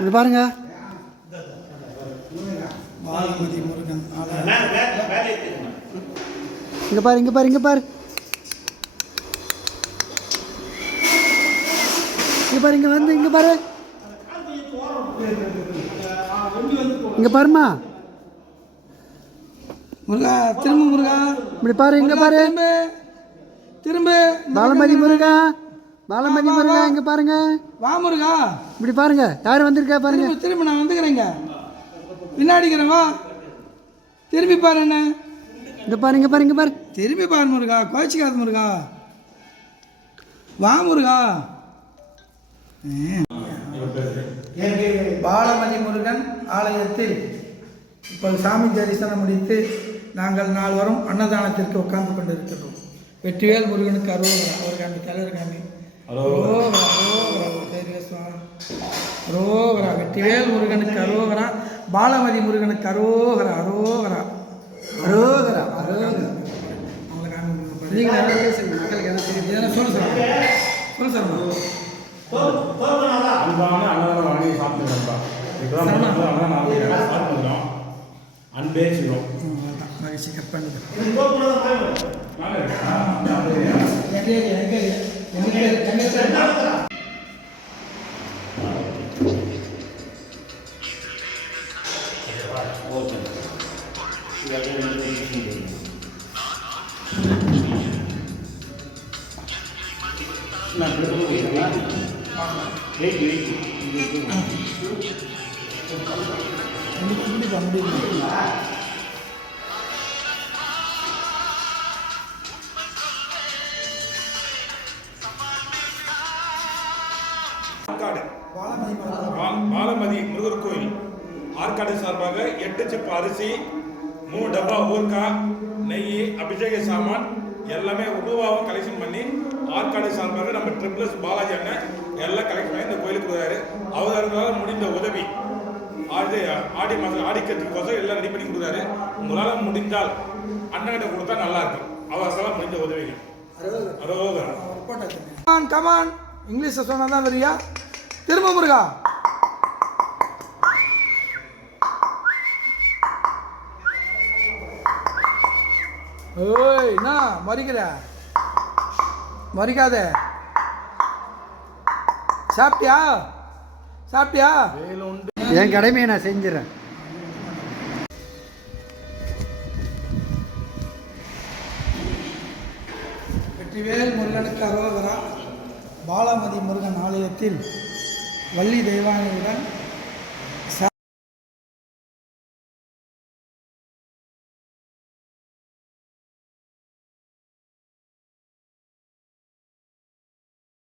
இது பாருங்க. பாலமதி முருகன் இங்க பாரு, இங்க பாரு, இங்க பாரு, இங்க பாரு, இங்க வந்து இங்க பாரு, இங்க பாருமா முருகா. திரும்ப முருகா, இப்படி பாரு, இங்க பாரு, திரும்ப. பாலமதி முருகா, பாலமதி முருகா, இங்க பாருங்க. வா முருகா, இப்படி பாருங்க, யார் வந்திருக்கா பாருங்க. திரும்ப நான் வந்துக்கிறேங்க, பின்னாடிக்கிறேன். வா, திரும்பி பாரு. என்ன இங்க பாரு, இங்க பாரு, இங்க பாரு, திரும்பி பாரு முருகா, கோச்சிக்காத முருகா. வா முருகா. பாலமதி முருகன் ஆலயத்தில் இப்போ சாமி தரிசனம் முடித்து நாங்கள் நால்வரும் அன்னதானத்திற்கு உட்கார்ந்து கொண்டிருக்கிறோம். வெற்றிவேல் முருகனுக்கு அரோகரா. ஒரு காமி, தலைவர் காமி. அரோகரா, அரோகரா, அரோகரா. வெற்றிவேல் முருகனுக்கு அரோகரா, பாலமதி முருகனுக்கு அரோகரா, அரோகரா, அரோகரா, அரோகரா. அவங்க காமி. நீங்கள் என்ன பேசுங்க, மக்களுக்கு என்ன தெரியும்? எதனா சொல்லு சார், சொல்லு சார். அன்பே சிவம். மகிழ்ச்சி கட் பண்ணுங்க. பாலமதி முருகர் கோயில் ஆற்காடு சார்பாக 8 சிப் அரிசி, 3 டப்பா ஊர்கா, நெய், அபிஷேக சாமான் எல்லாமே உருவாவும் கலெக்ஷன் பண்ணி ஆற்காடு சார்பாக நம்ம ட்ரிபிள்ஸ் பாலாஜி அண்ணன் எல்லாம் கலெக்ட் பண்ணி இந்த கோயிலுக்கு கொடுத்தாரு. அவர்களால் முடிந்த உதவி ஆடி மாதம் ஆடிக்கிறதுக்கோசம் எல்லாம் ரெடி பண்ணி கொடுத்தாரு. உங்களால் முடிந்தால் அண்ணன்கிட்ட கொடுத்தா நல்லா இருக்கும். அவர்களால் முடிந்த உதவிகள். கமான், இங்கிலீஷ் சொன்னா தான் வரியா? திரும்ப முருகா. ஓய், என்ன மறிக்கிற? மறிக்காத. சாப்பிட்டியா? சாப்பிட்டியா? என் கடமையை நான் செஞ்சிடறேன். வெற்றிவேல் முருகனுக்கு அரோகரா. பாலமதி முருகன் ஆலயத்தில் வள்ளி தெய்வானையுடன்